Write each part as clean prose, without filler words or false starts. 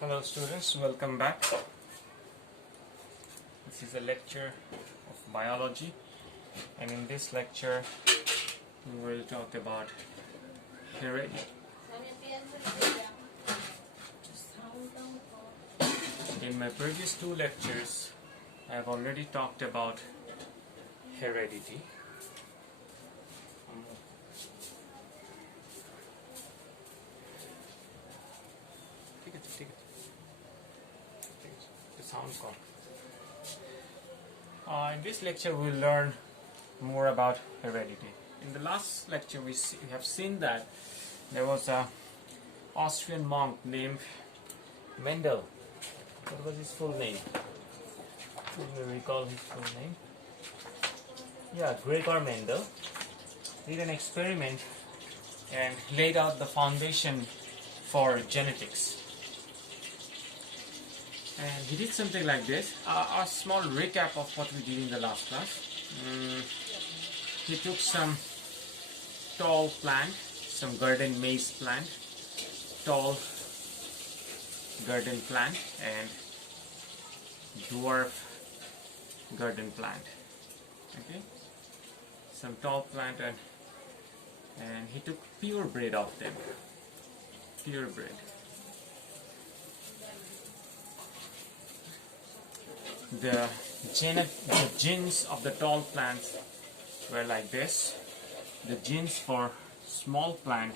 Hello students, welcome back. This is a lecture of biology, and in this lecture we will talk about heredity. In my previous two lectures I have already talked about heredity. Take it. The sound call. In this lecture we will learn more about heredity. In the last lecture we have seen that there was a Austrian monk named Mendel. What was his full name? Do you recall his full name? Yeah, Gregor Mendel did an experiment and laid out the foundation for genetics. And he did something like this. A small recap of what we did in the last class. He took some tall plant, some garden maize plant, tall garden plant, and dwarf garden plant. Okay, some tall plant, and he took purebred of them. Purebred. The genes of the tall plants were like this. The genes for small plant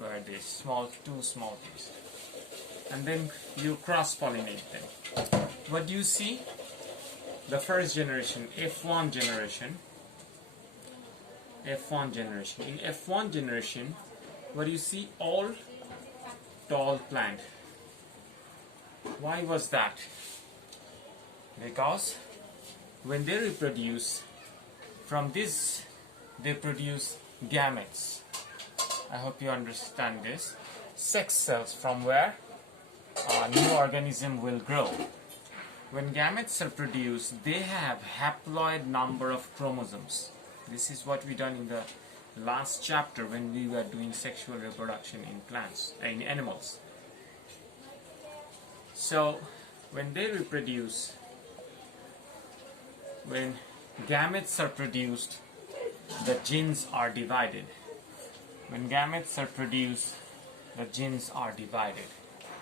were this, two small things. And then you cross-pollinate them. What do you see? The first generation, F1 generation. F1 generation. In F1 generation, what do you see? All tall plant. Why was that? Because when they reproduce, from this they produce gametes. I hope you understand this. Sex cells from where a new organism will grow. When gametes are produced, they have haploid number of chromosomes. This is what we done in the last chapter when we were doing sexual reproduction in plants, in animals. So when they reproduce, when gametes are produced, the genes are divided. When gametes are produced, the genes are divided.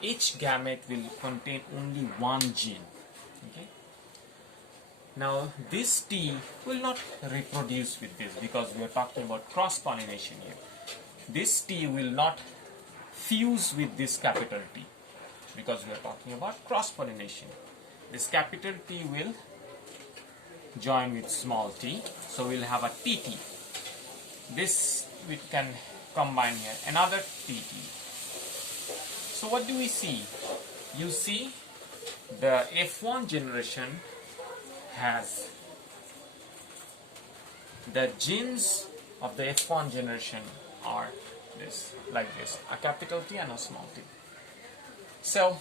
Each gamete will contain only one gene. Okay? Now this T will not reproduce with this because we are talking about cross-pollination here. This T will not fuse with this capital T because we are talking about cross-pollination. This capital T will join with small t, so we'll have a TT. This we can combine here, another TT. So what do we see? You see the F1 generation has the genes of the F1 generation are this, like this, a capital T and a small t. So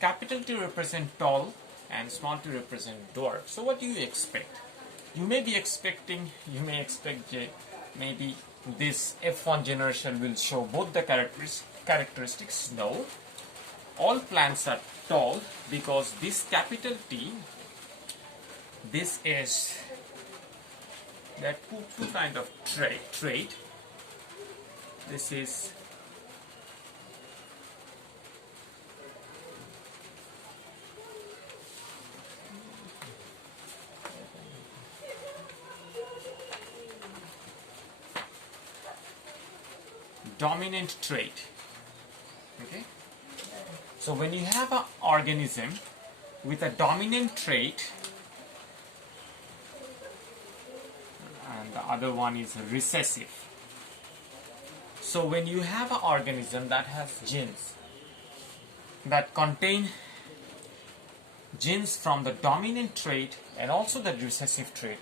capital T represent tall and small t represent dwarf. So what do you expect? You may expect maybe this F1 generation will show both the characteristics. No. All plants are tall because this capital T, this is that two kind of trait. This is dominant trait. Okay, so when you have an organism with a dominant trait and the other one is recessive, so when you have an organism that has genes that contain genes from the dominant trait and also the recessive trait,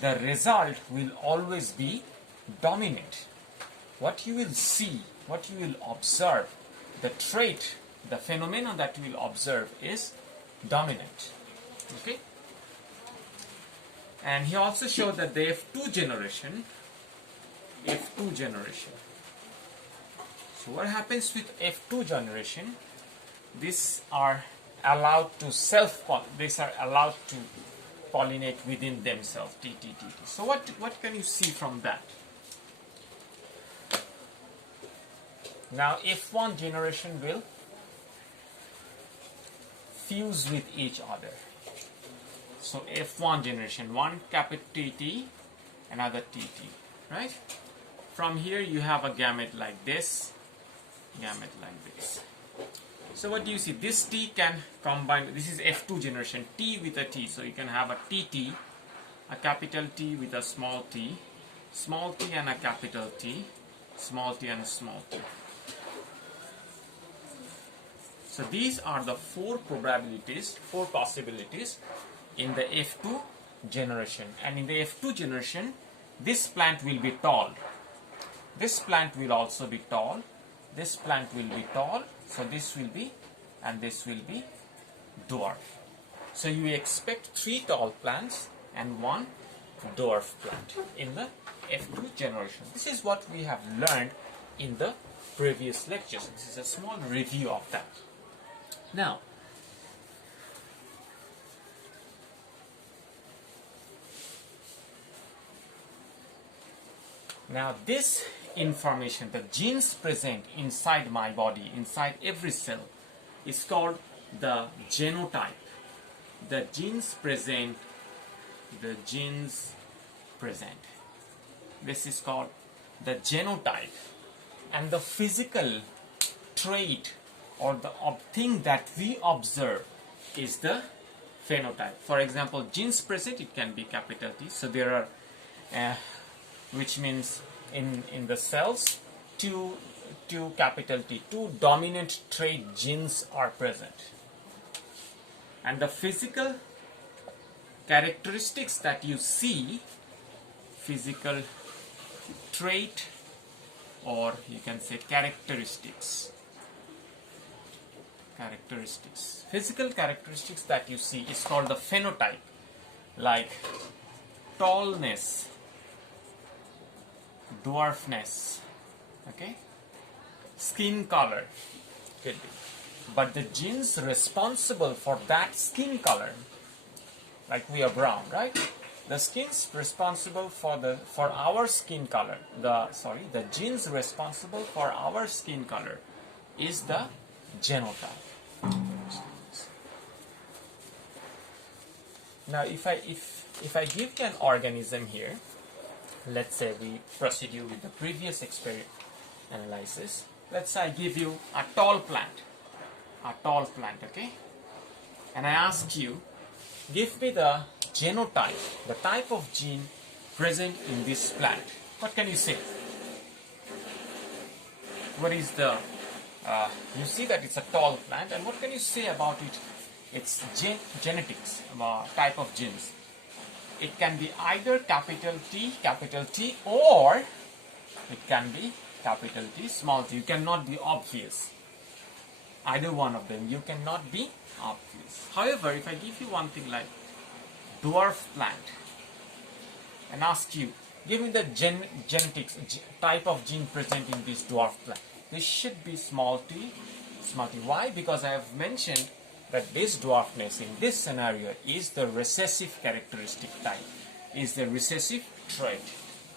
the result will always be dominant. What you will see, what you will observe, the trait, the phenomenon that you will observe is dominant. Okay? And he also showed that the F2 generation. So what happens with F2 generation? these are allowed to pollinate within themselves. T, T, T, T. So what can you see from that? Now F1 generation will fuse with each other. So F1 generation, one capital TT, another TT, right? From here you have a gamete like this, gamete like this. So what do you see? This T can combine, this is F2 generation, T with a T. So you can have a TT, a capital T with a small t and a capital T, small t and a small t. So these are the four possibilities in the F2 generation. And in the F2 generation, this plant will be tall. This plant will also be tall. This plant will be tall. So this will be, and this will be dwarf. So you expect 3 tall plants and 1 dwarf plant in the F2 generation. This is what we have learned in the previous lectures. This is a small review of that. Now this information, the genes present inside my body, inside every cell, is called the genotype. The genes present. This is called the genotype. And the physical trait or the thing that we observe is the phenotype. For example, genes present, it can be capital T. So there are, which means in the cells, two capital T, 2 dominant trait genes are present. And the physical characteristics that you see, physical trait, or you can say characteristics. Physical characteristics that you see is called the phenotype, like tallness, dwarfness, okay, skin color could be. But the genes responsible for that skin color, like we are brown, right? The genes responsible for our skin color, the genes responsible for our skin color is the genotype. Now if I give you an organism here, let's say we proceed with the previous experiment analysis. Let's say I give you a tall plant, okay? And I ask you, give me the genotype, the type of gene present in this plant. What can you say? What is the, you see that it's a tall plant, and what can you say about it? Its genetics, type of genes. It can be either capital T, or it can be capital T, small t. You cannot be obvious. Either one of them, you cannot be obvious. However, if I give you one thing like dwarf plant and ask you, give me the genetics, type of gene present in this dwarf plant. This should be small t. Why? Because I have mentioned that this dwarfness in this scenario is the recessive characteristic type, is the recessive trait.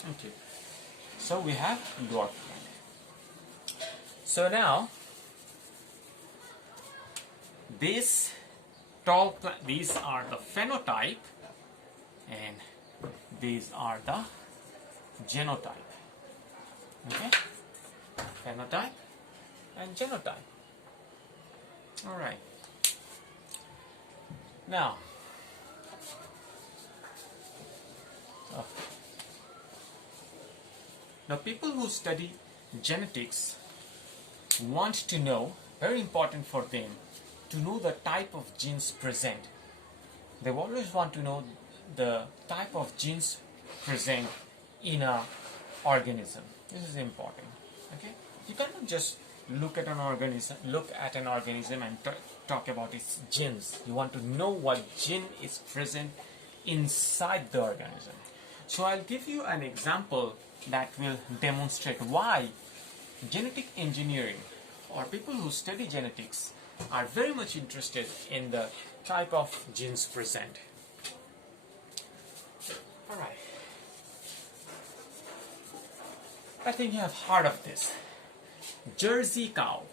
Okay. So we have dwarf plant. So now, this tall plant, these are the phenotype, and these are the genotype. Okay? Phenotype and genotype. All right. Now, now people who study genetics want to know, very important for them, to know the type of genes present. They always want to know the type of genes present in an organism. This is important. Okay, you cannot just look at an organism and talk about its genes. You want to know what gene is present inside the organism. So I'll give you an example that will demonstrate why genetic engineering, or people who study genetics, are very much interested in the type of genes present. Alright. I think you have heard of this. Jersey cow.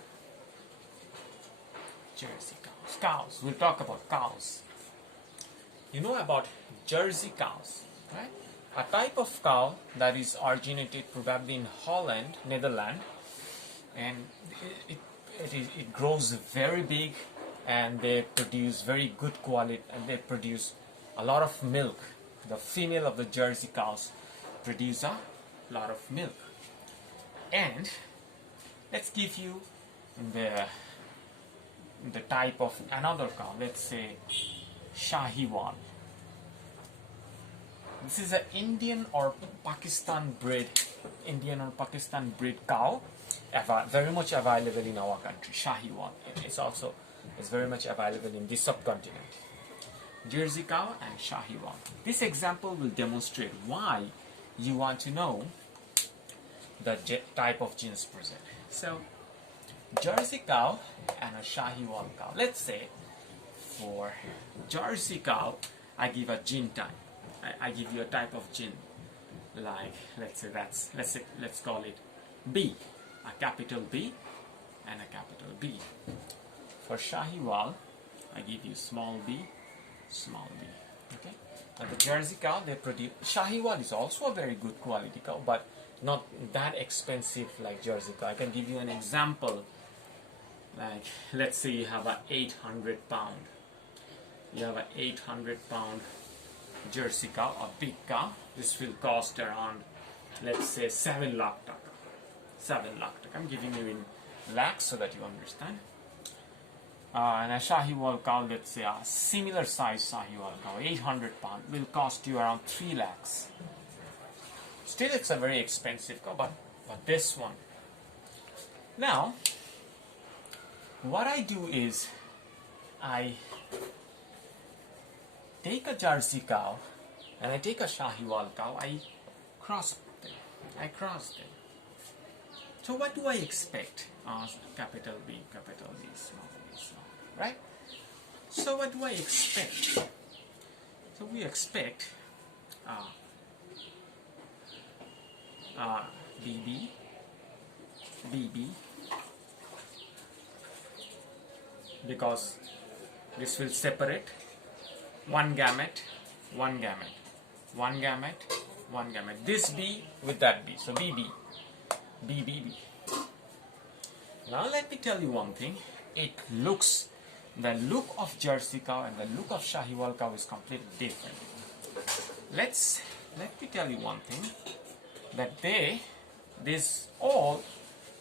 Jersey cows. Cows. We'll talk about cows. You know about Jersey cows, right? A type of cow that is originated probably in Holland, Netherlands, and it grows very big, and they produce very good quality, and they produce a lot of milk. The female of the Jersey cows produce a lot of milk. And let's give you the type of another cow. Let's say Shahiwal. This is an Indian or Pakistan bred cow, very much available in our country. Shahiwal. It's very much available in this subcontinent. Jersey cow and Shahiwal. This example will demonstrate why you want to know the type of genes present. So, Jersey cow and a Shahiwal cow. Let's say for Jersey cow, I give a gene type. I give you a type of gene, like let's call it B, a capital B and a capital B. For Shahiwal, I give you small b, small b. Okay. And the Jersey cow, they produce. Shahiwal is also a very good quality cow, but not that expensive like Jersey cow. I can give you an example. Like, let's say you have a 800 pound. You have a 800 pound Jersey cow, a big cow. This will cost around, let's say, 7 lakh taka. 7 lakh taka. I'm giving you in lakhs so that you understand. And a Shahiwal cow, let's say a similar size Shahiwal cow, 800 pound, will cost you around 3 lakhs. Still, it's a very expensive cow, but this one. Now, what I do is, I take a Jersey cow and I take a Shahiwal cow, I cross them. So what do I expect? Capital B, small b, small, right? So what do I expect? So we expect BB, because this will separate one gamete, this B with that B, so BB. Now let me tell you one thing. The look of Jersey cow and the look of Shahiwal cow is completely different. Let me tell you one thing, that this all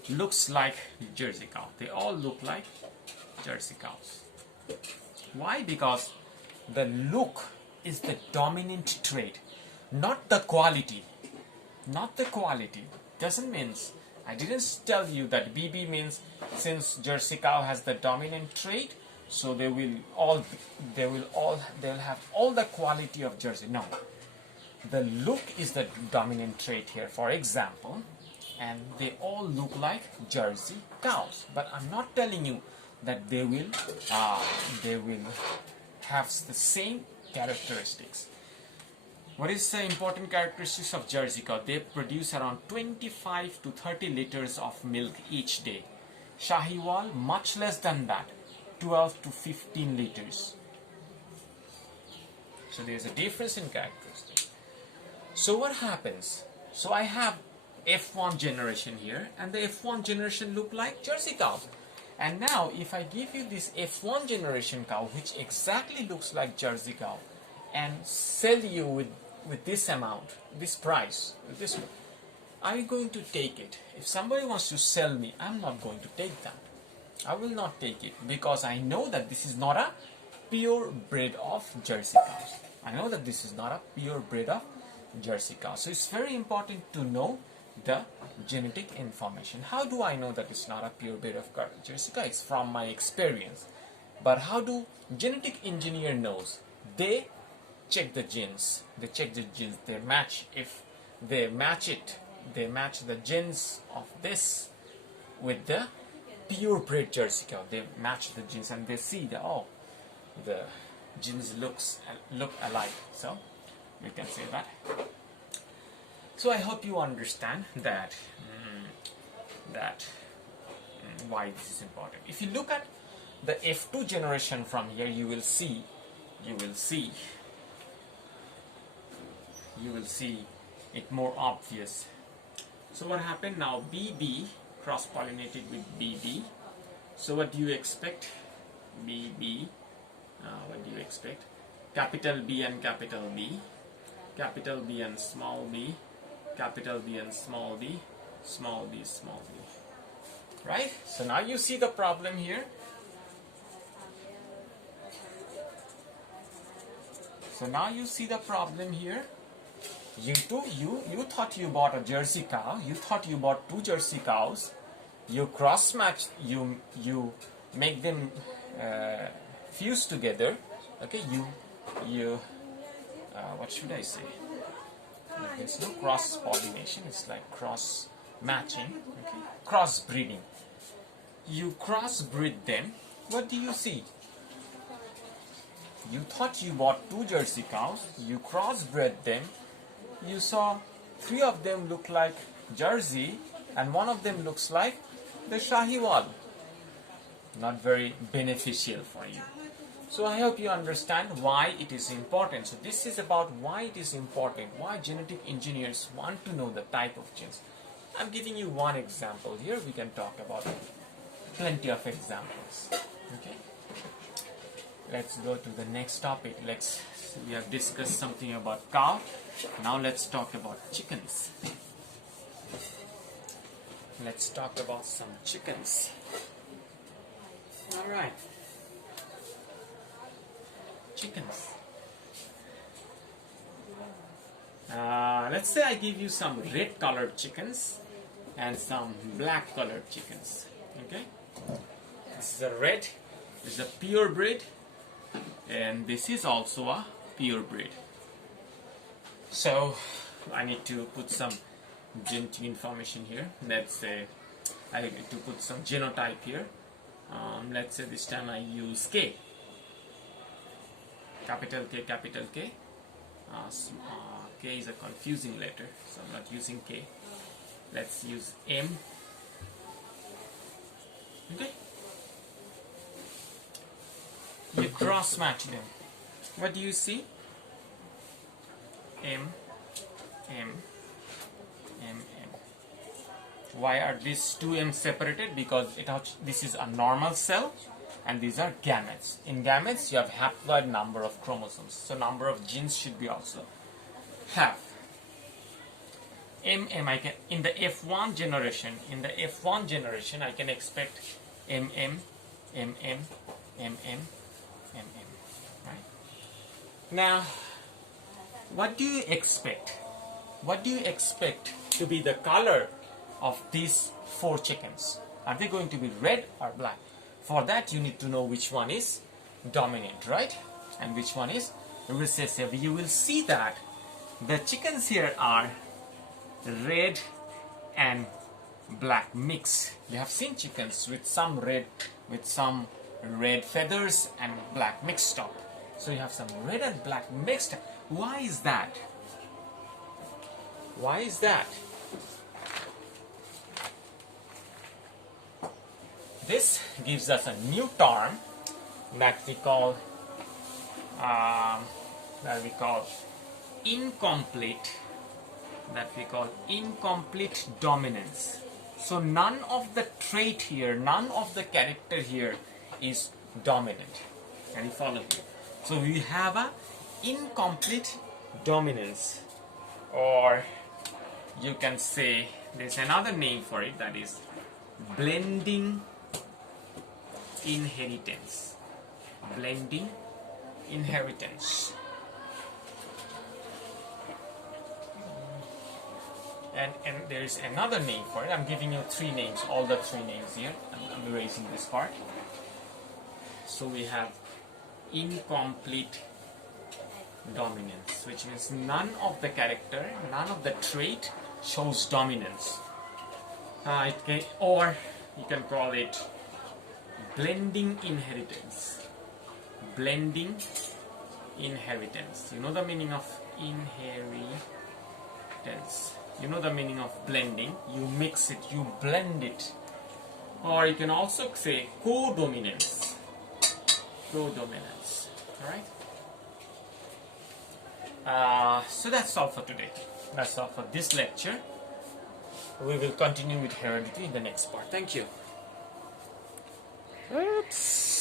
looks like Jersey cow. They all look like Jersey cows. Why? Because the look is the dominant trait, not the quality. Not the quality. Doesn't mean, I didn't tell you that BB means since Jersey cow has the dominant trait, so they'll have all the quality of Jersey. No. The look is the dominant trait here, for example, and they all look like Jersey cows. But I'm not telling you that they will have the same characteristics. What is the important characteristics of Jersey cow? They produce around 25 to 30 liters of milk each day. Shahiwal, much less than that, 12 to 15 liters. So there's a difference in characteristics. So what happens? So I have F1 generation here, and the F1 generation look like Jersey cow. And now if I give you this F1 generation cow, which exactly looks like Jersey cow, and sell you with this amount, this price, this one, are you going to take it? If somebody wants to sell me, I'm not going to take that. I will not take it, because I know that this is not a pure breed of Jersey cows. I know that this is not a pure breed of Jersey cow. So it's very important to know the genetic information. How do I know that it's not a pure breed of Jersey cow? It's from my experience. But how do genetic engineer knows? They check the genes. They check the genes. They match. If they match it, they match the genes of this with the purebred Jersey cow. They match the genes and they see that, oh, the genes look alike. So we can say that. So I hope you understand that why this is important. If you look at the F2 generation from here, you will see it more obvious. So what happened now? BB cross-pollinated with BB. So what do you expect? BB. What do you expect? Capital B and capital B. Capital B and small b. Capital B and small b. Small b, small b. Right? So now you see the problem here. So now you see the problem here. You thought you bought a Jersey cow. You thought you bought 2 Jersey cows. You cross match. You make them fuse together. Okay. You what should I say? There's no cross pollination. It's like cross matching. Okay. Cross breeding. You crossbreed them. What do you see? You thought you bought 2 Jersey cows. You crossbred them. You saw 3 of them look like Jersey and 1 of them looks like the Shahiwal. Not very beneficial for you. So I hope you understand why it is important. So this is about why it is important, why genetic engineers want to know the type of genes. I'm giving you one example here. We can talk about plenty of examples. Okay. Let's go to the next topic. We have discussed something about cow. Now let's talk about chickens. Let's talk about some chickens. All right. Chickens. Let's say I give you some red colored chickens and some black colored chickens. Okay. This is a red. This is a purebred. And this is also a purebred. So I need to put some genetic information here. Let's say I need to put some genotype here. Let's say this time I use K. Capital K, capital K. K is a confusing letter, so I'm not using K. Let's use M. Okay. You cross match them. What do you see? M, M, M, M. Why are these 2 M separated? Because this is a normal cell and these are gametes. In gametes you have haploid number of chromosomes. So number of genes should be also half. M, I can, in the F1 generation, I can expect M, M, M, M, M, M, M, M. Right? Now, what do you expect? What do you expect to be the color of these 4 chickens? Are they going to be red or black? For that, you need to know which one is dominant, right? And which one is recessive. You will see that the chickens here are red and black mix. You have seen chickens with some red feathers and black mixed up. So you have some red and black mixed. Why is that? Why is that? This gives us a new term that we call incomplete. That we call incomplete dominance. So none of the trait here, none of the character here is dominant. Can you follow me? So we have a incomplete dominance, or you can say there's another name for it, that is blending inheritance. Blending inheritance. And there is another name for it. I'm giving you 3 names, all the 3 names here. I'm erasing this part. So we have incomplete dominance, which means none of the character, none of the trait shows dominance. Or you can call it blending inheritance. Blending inheritance. You know the meaning of inheritance. You know the meaning of blending. You mix it, you blend it. Or you can also say codominance. Codominance. Alright? So that's all for today. That's all for this lecture. We will continue with heredity in the next part. Thank you. Oops.